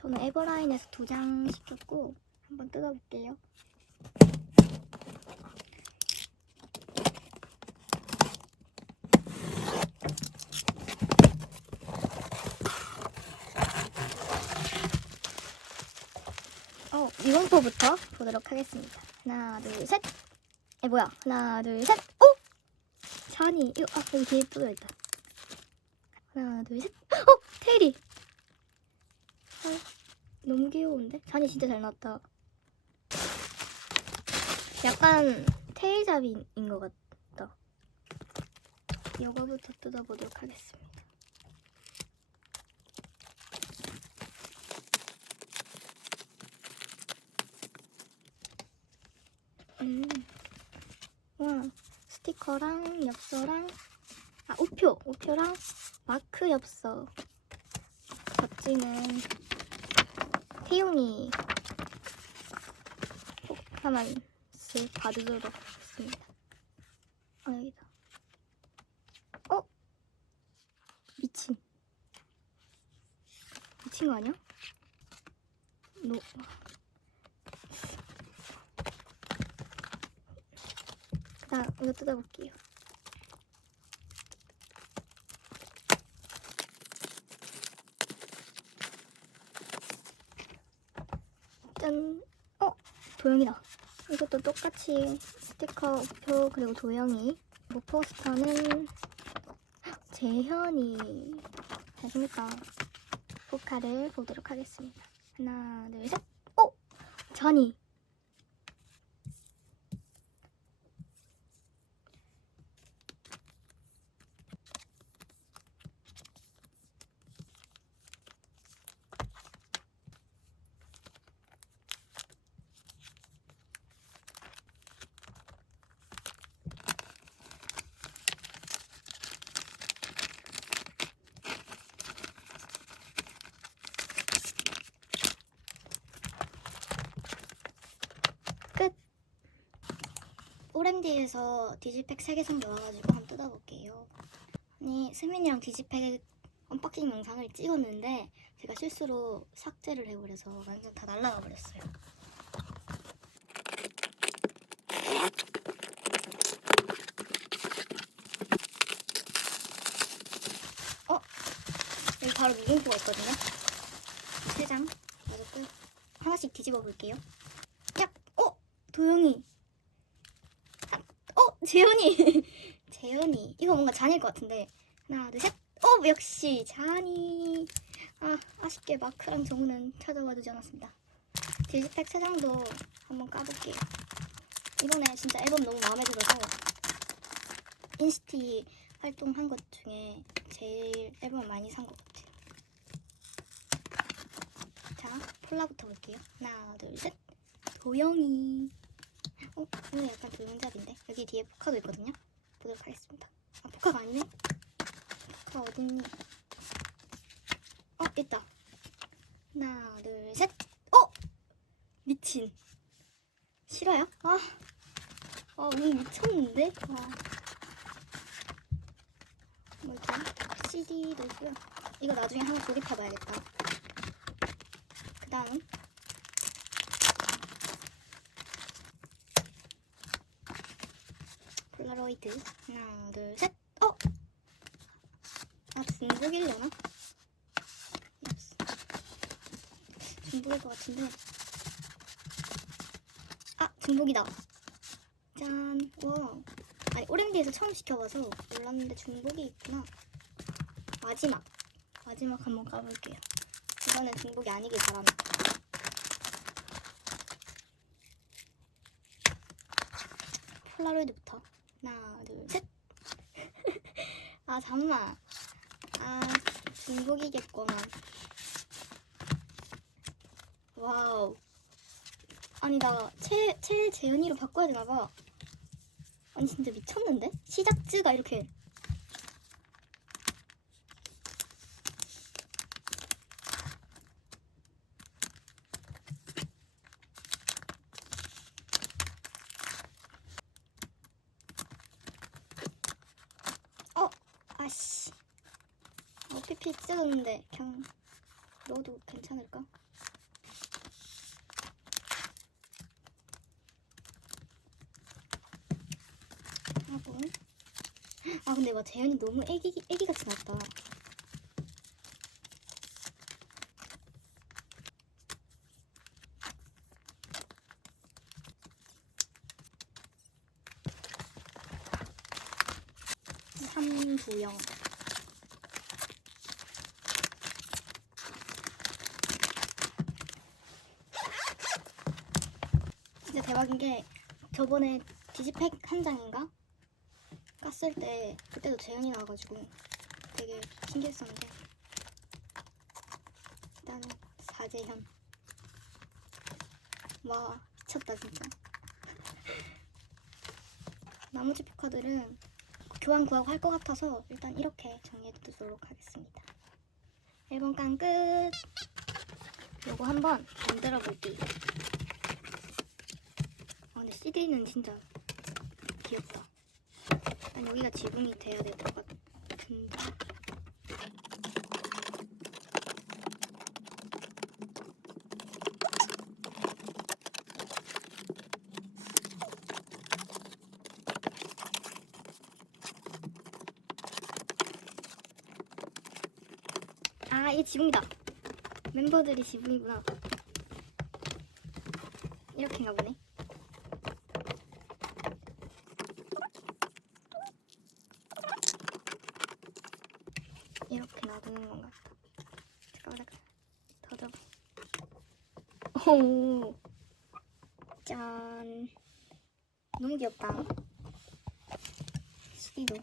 저는 에버라인에서 두 장 시켰고 한번 뜯어볼게요. 어, 이번 거부터 보도록 하겠습니다. 하나, 둘, 셋. 에 뭐야? 하나, 둘, 셋. 오! 잔이 이거 아 여기 뒤에 뜯어 있다. 하나, 둘, 셋. 어. 아, 너무 귀여운데? 잔이 진짜 잘 나왔다. 약간 테일잡이인 것 같다. 이거부터 뜯어보도록 하겠습니다. 음. 와, 스티커랑 엽서랑 아 우표, 우표랑 마크 엽서. 접지는 태용이 쓱 받으도록 하겠습니다. 아 여기다. 어? 미친. 미친 거 아니야? 노. 자, 이거 뜯어볼게요. 짠! 어? 도영이다. 이것도 똑같이 스티커, 우표, 그리고 도영이. 뭐 포스터는 재현이. 잘생겼다. 포카를 보도록 하겠습니다. 하나, 둘, 셋. 어? 전이. 끝. 오렌지에서 디지팩 3개 나와가지고 한번 뜯어볼게요. 아니 스민이랑 디지팩 언박싱 영상을 찍었는데 제가 실수로 삭제를 해버려서 완전 다 날라가 버렸어요. 어? 여기 바로 미공포가 있거든요. 세 장. 하나씩 뒤집어 볼게요. 야, 어, 도영이. 재현이. 재현이. 이거 뭔가 잔일 것 같은데. 하나, 둘, 셋. 어, 역시 잔이. 아, 아쉽게 마크랑 정우는 찾아와 주지 않았습니다. 디지팩 세 장도 한번 까볼게요. 이번에 진짜 앨범 너무 마음에 들어서 인시티 활동한 것 중에 제일 앨범 많이 산 것 같아요. 자, 폴라부터 볼게요. 하나, 둘, 셋. 도영이. 어, 이거 약간 도영잡인데? 여기 뒤에 포카도 있거든요. 보도록 하겠습니다. 아, 포카가 아니네? 포카 어딨니? 어, 있다. 하나, 둘, 셋. 어! 미친. 싫어요? 아, 아, 운 미쳤는데? 아. 뭐 이렇게 CD도 있고요. 이거 나중에 한번 조립해봐야겠다. 그 다음 폴라로이드 하나 둘셋. 어! 아 중복이려나? 엽스. 중복일 것 같은데. 아 중복이다. 짠. 와. 아니 오렌지에서 처음 시켜봐서 몰랐는데 중복이 있구나. 마지막. 마지막 한번 까볼게요. 이거는 중복이 아니길 바랍니다 폴라로이드부터 하나 둘 셋. 아 잠만. 아 중복이겠구만. 와우. 아니 나 최, 최재은이로 바꿔야 되나봐. 아니 진짜 미쳤는데? 시작즈가 이렇게 찍었는데 그냥 넣어도 괜찮을까? 아, 하고 아 근데 막 재현이 너무 애기 애기같이 났다. 삼부영 대박인 게 저번에 디지팩 한 장인가? 깠을 때 그때도 재현이 나와가지고 되게 신기했었는데 일단은 사재현. 와 미쳤다 진짜. 나머지 포카들은 교환 구하고 할 것 같아서 일단 이렇게 정리해두도록 하겠습니다. 1번 깐 끝! 요거 한번 만들어 볼게요 CD는 진짜 귀엽다. 일단 여기가 지붕이 돼야 될 것 같은데. 아 이게 지붕이다. 멤버들이 지붕이구나. 이렇게인가 보네 이렇게 놔두는 건가? 잠깐만 잠깐 더더 오, 짠. 너무 귀엽다. 수기도